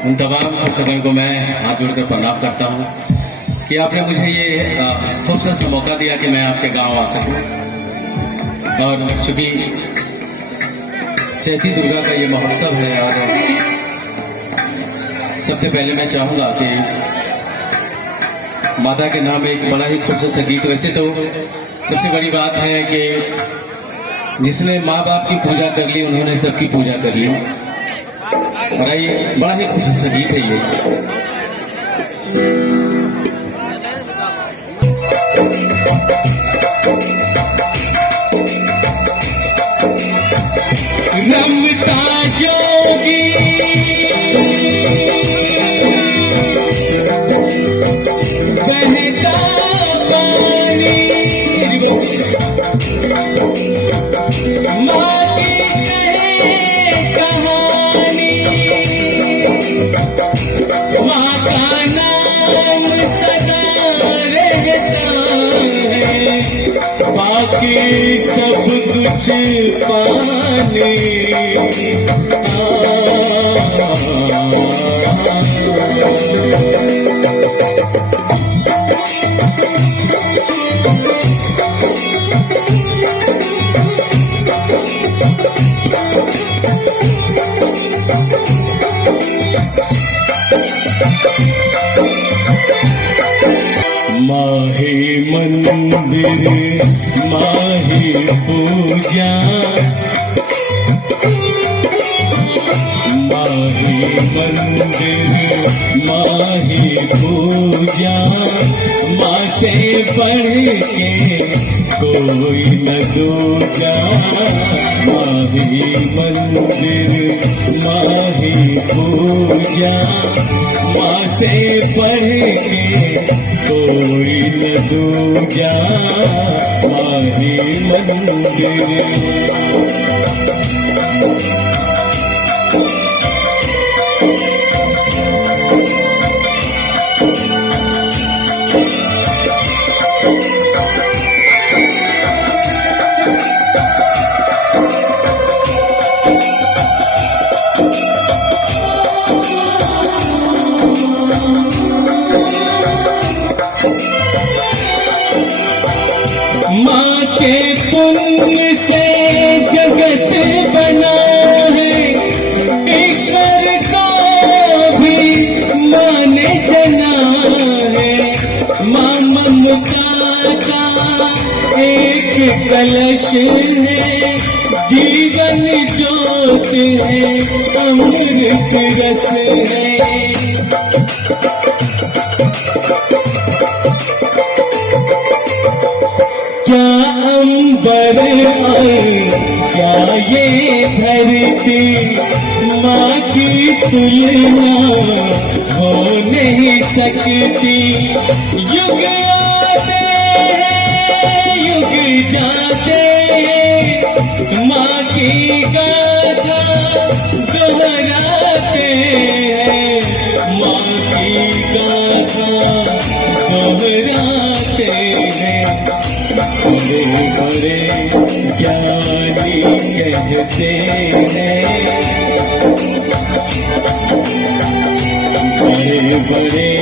उन तमाम श्रोतागण को मैं हाथ जोड़कर प्रणाम करता हूँ कि आपने मुझे ये खूबसूरत सा मौका दिया कि मैं आपके गांव आ सकूं। और चूंकि चैती दुर्गा का ये महोत्सव है और सबसे पहले मैं चाहूंगा कि माता के नाम एक बड़ा ही खूबसूरत सा गीत। वैसे तो सबसे बड़ी बात है कि जिसने माँ बाप की पूजा कर ली उन्होंने सबकी पूजा कर ली। और आइए, बड़ा ही खूबसूरत सा गीत है ये। रमता जोगी बहता पानी, माँ की कहे कहानी, माँ का नाम सदा रहता है, बाकी सब कुछ पाने। माहे मंदिर माहे पूजा, माहे मंदिर माहे पूजा, माँ से बढ़ के कोई न दूजा। माहे मंदिर माहे पूजा, माँ से बढ़ के कोई न दूजा। माहे मंदिर माँ के पुण्य से जगत बना है, ईश्वर को भी माँ ने जना है। माँ ममता का एक कलश है, जीवन ज्योत है, अमृत रस है। क्या अंबर और क्या ये धरती, माँ की तुलना हो नहीं सकती। युग आते हैं युग जाते हैं, माँ की गाथा दोहराते हैं, माँ की गाथा दोहराते हैं। बड़े बड़े ज्ञानी कहते हैं, बड़े बड़े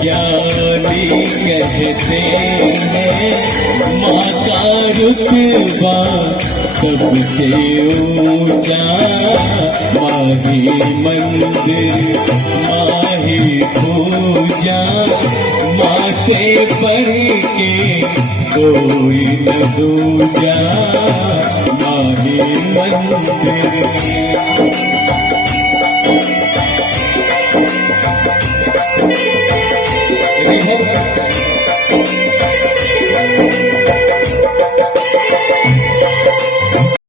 ज्ञानी कहते हैं, माँ का रुतबा सबसे ऊंचा। माही मंदिर माही पूजा, माँ से पढ़ के कोई न दूजा। माही मंदिर